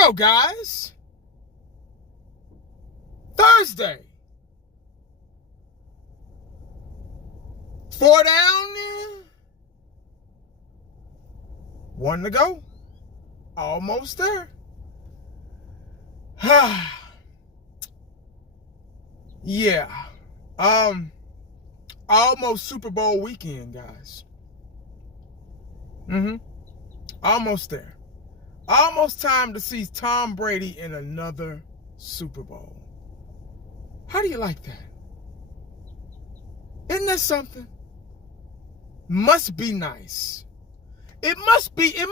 go, guys. Thursday. 4 down. 1 to go. Almost there. Yeah. Almost Super Bowl weekend, guys. Almost there. Almost time to see Tom Brady in another Super Bowl. How do you like that? Isn't that something? Must be nice. It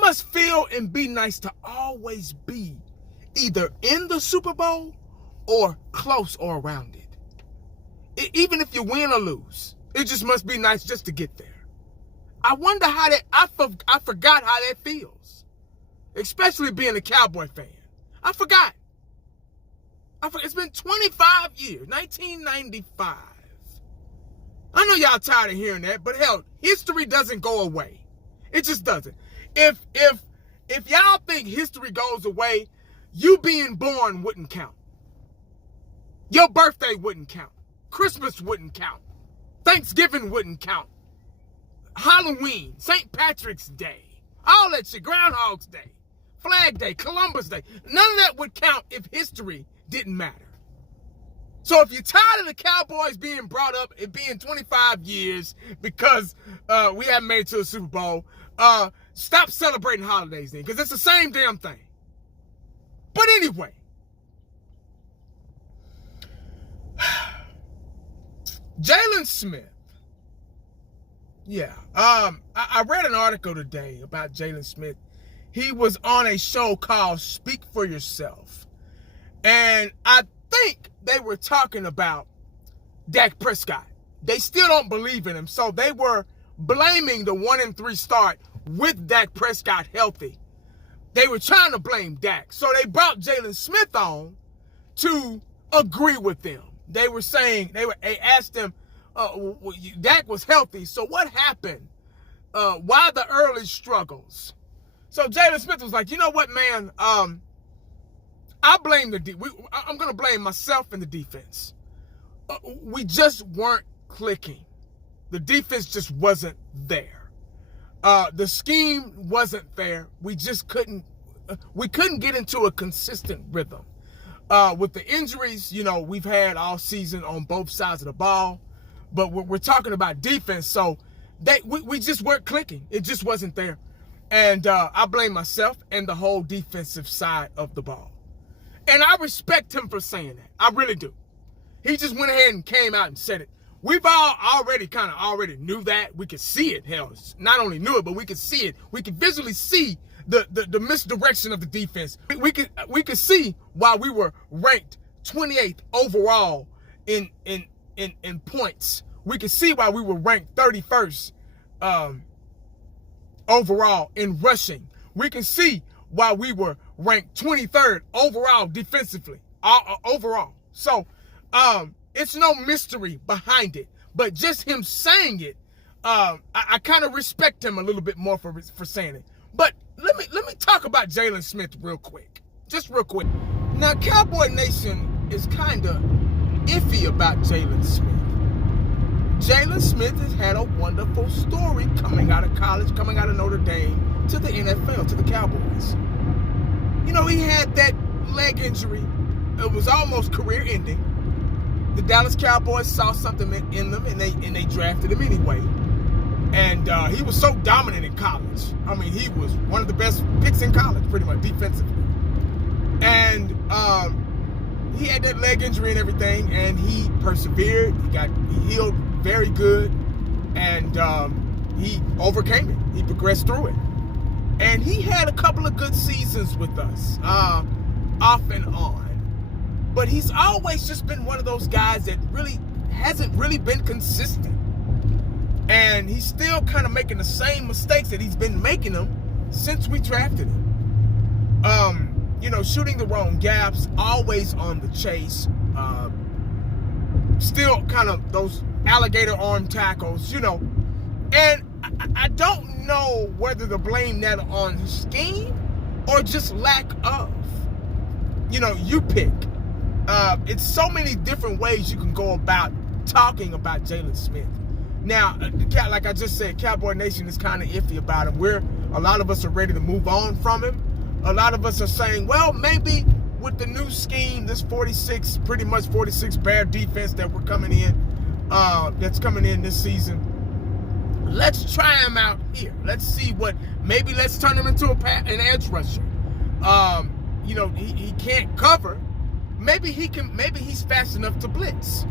must feel and be nice to always be either in the Super Bowl or close or around it. Even if you win or lose, it just must be nice just to get there. I wonder how that, I forgot how that feels. Especially being a Cowboy fan. I forgot. It's been 25 years, 1995. I know y'all tired of hearing that, but hell, history doesn't go away. It just doesn't. If y'all think history goes away, you being born wouldn't count. Your birthday wouldn't count. Christmas wouldn't count. Thanksgiving wouldn't count. Halloween, St. Patrick's Day, all that shit, Groundhog's Day, Flag Day, Columbus Day, none of that would count if history didn't matter. So if you're tired of the Cowboys being brought up, it being 25 years because we haven't made it to a Super Bowl, stop celebrating holidays then, because it's the same damn thing. But anyway, Jaylon Smith. Yeah, I read an article today about Jaylon Smith. He was on a show called Speak for Yourself. And I think they were talking about Dak Prescott. They still don't believe in him. So they were blaming the 1-3 start with Dak Prescott healthy. They were trying to blame Dak. So they brought Jaylon Smith on to agree with them. They were saying, they asked him, Dak was healthy, so what happened? Why the early struggles? So Jaylon Smith was like, you know what, man? I blame I'm going to blame myself and the defense. We just weren't clicking. The defense just wasn't there. The scheme wasn't there. We just couldn't get into a consistent rhythm. With the injuries, we've had all season on both sides of the ball. But we're talking about defense, so we just weren't clicking. It just wasn't there. And I blame myself and the whole defensive side of the ball. And I respect him for saying that. I really do. He just went ahead and came out and said it. We've all already knew that. We could see it. Hell, not only knew it, but we could see it. We could visually see the misdirection of the defense. We could see why we were ranked 28th overall in points. We could see why we were ranked 31st overall in rushing. We can see why we were ranked 23rd overall defensively, overall. So it's no mystery behind it. But just him saying it, I kind of respect him a little bit more for saying it. But let me talk about Jaylon Smith real quick. Just real quick. Now, Cowboy Nation is kind of iffy about Jaylon Smith. Jaylon Smith has had a wonderful story coming out of college, coming out of Notre Dame to the NFL, to the Cowboys. He had that leg injury. It was almost career-ending. The Dallas Cowboys saw something in them, and they drafted him anyway. And he was so dominant in college. I mean, he was one of the best picks in college, pretty much, defensively. And he had that leg injury and everything, and he persevered. He healed very good, and he overcame it. He progressed through it. And he had a couple of good seasons with us, off and on. But he's always just been one of those guys that really hasn't really been consistent. And he's still kind of making the same mistakes that he's been making them since we drafted him. Shooting the wrong gaps, always on the chase. Still kind of those alligator arm tackles, And I don't know whether to blame that on scheme or just lack of. you pick. It's so many different ways you can go about talking about Jaylon Smith. Now, like I just said, Cowboy Nation is kind of iffy about him. A lot of us are ready to move on from him. A lot of us are saying, well, maybe with the new scheme, this pretty much 46 Bear defense that we're coming in, that's coming in this season, let's try him out here. Let's see maybe let's turn him into an edge rusher. He can't cover. Maybe he's fast enough to blitz,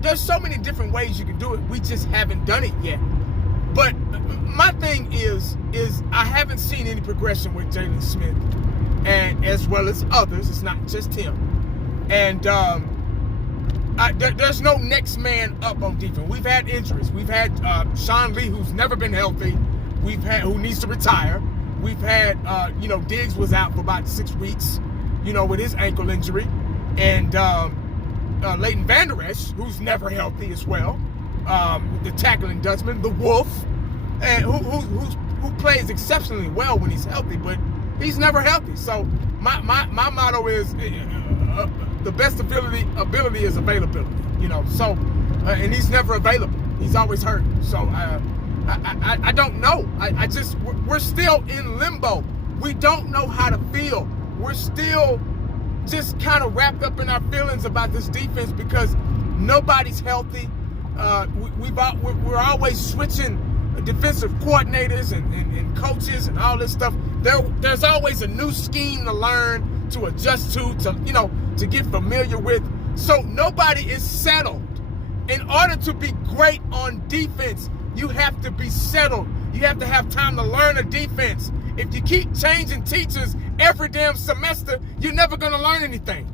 There's so many different ways you can do it. We just haven't done it yet. But my thing is I haven't seen any progression with Jaylon Smith, and as well as others. It's not just him. And there's no next man up on defense. We've had injuries. We've had Sean Lee, who's never been healthy. Who needs to retire. We've had Diggs was out for about 6 weeks, with his ankle injury, and Leighton Vander Esch, who's never healthy as well, the tackling Dutchman, the Wolf, and who plays exceptionally well when he's healthy, but he's never healthy. So my motto is the best ability is availability, So and he's never available. He's always hurt. So I don't know. We're still in limbo. We don't know how to feel. We're still just kind of wrapped up in our feelings about this defense because nobody's healthy. We're always switching defensive coordinators and coaches and all this stuff. There's always a new scheme to learn, to adjust to get familiar with. So nobody is settled. In order to be great on defense, you have to be settled. You have to have time to learn a defense. If you keep changing teachers every damn semester, you're never going to learn anything.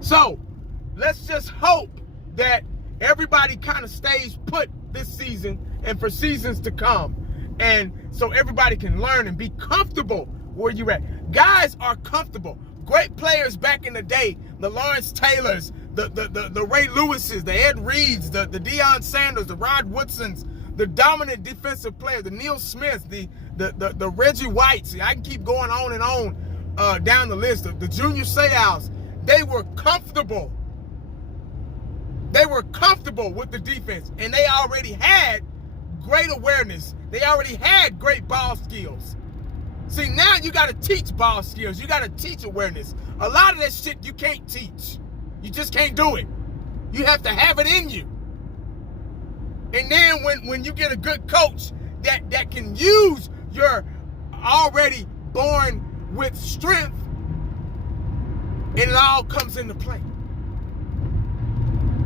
So, let's just hope that everybody kind of stays put this season and for seasons to come. And so everybody can learn and be comfortable where you're at. Guys are comfortable. Great players back in the day, the Lawrence Taylors, the Ray Lewises, the Ed Reeds, the Deion Sanders, the Rod Woodsons, the dominant defensive player, the Neil Smith, the Reggie Whites. I can keep going on and on down the list. The Junior Seau's. They were comfortable. They were comfortable with the defense, and they already had great awareness. They already had great ball skills. See, now you got to teach ball skills. You got to teach awareness. A lot of that shit you can't teach. You just can't do it. You have to have it in you. And then when you get a good coach that can use your already born with strength, it all comes into play.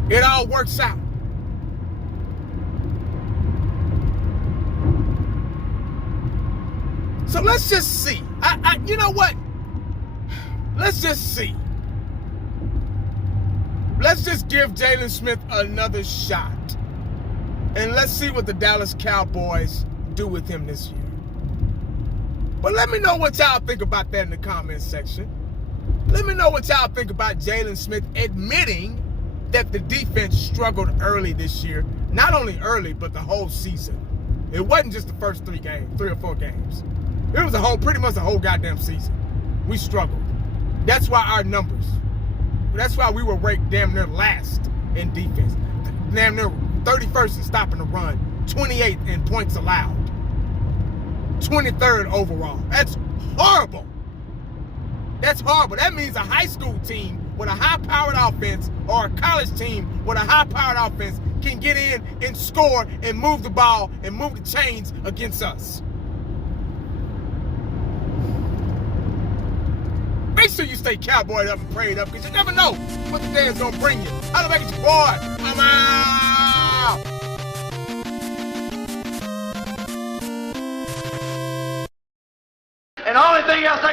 It all works out. So let's just see. You know what? Let's just see. Let's just give Jaylon Smith another shot. And let's see what the Dallas Cowboys do with him this year. But let me know what y'all think about that in the comment section. Let me know what y'all think about Jaylon Smith admitting that the defense struggled early this year. Not only early, but the whole season. It wasn't just the first 3 or 4 games. It was pretty much the whole goddamn season. We struggled. That's why our numbers. That's why we were ranked damn near last in defense. Damn near 31st in stopping the run. 28th in points allowed. 23rd overall. That's horrible. That's horrible. That means a high school team with a high-powered offense or a college team with a high-powered offense can get in and score and move the ball and move the chains against us. Make sure you stay cowboyed up and prayed up because you never know what the day is going to bring you. I'll make it your boy. I'm out. And the only thing else I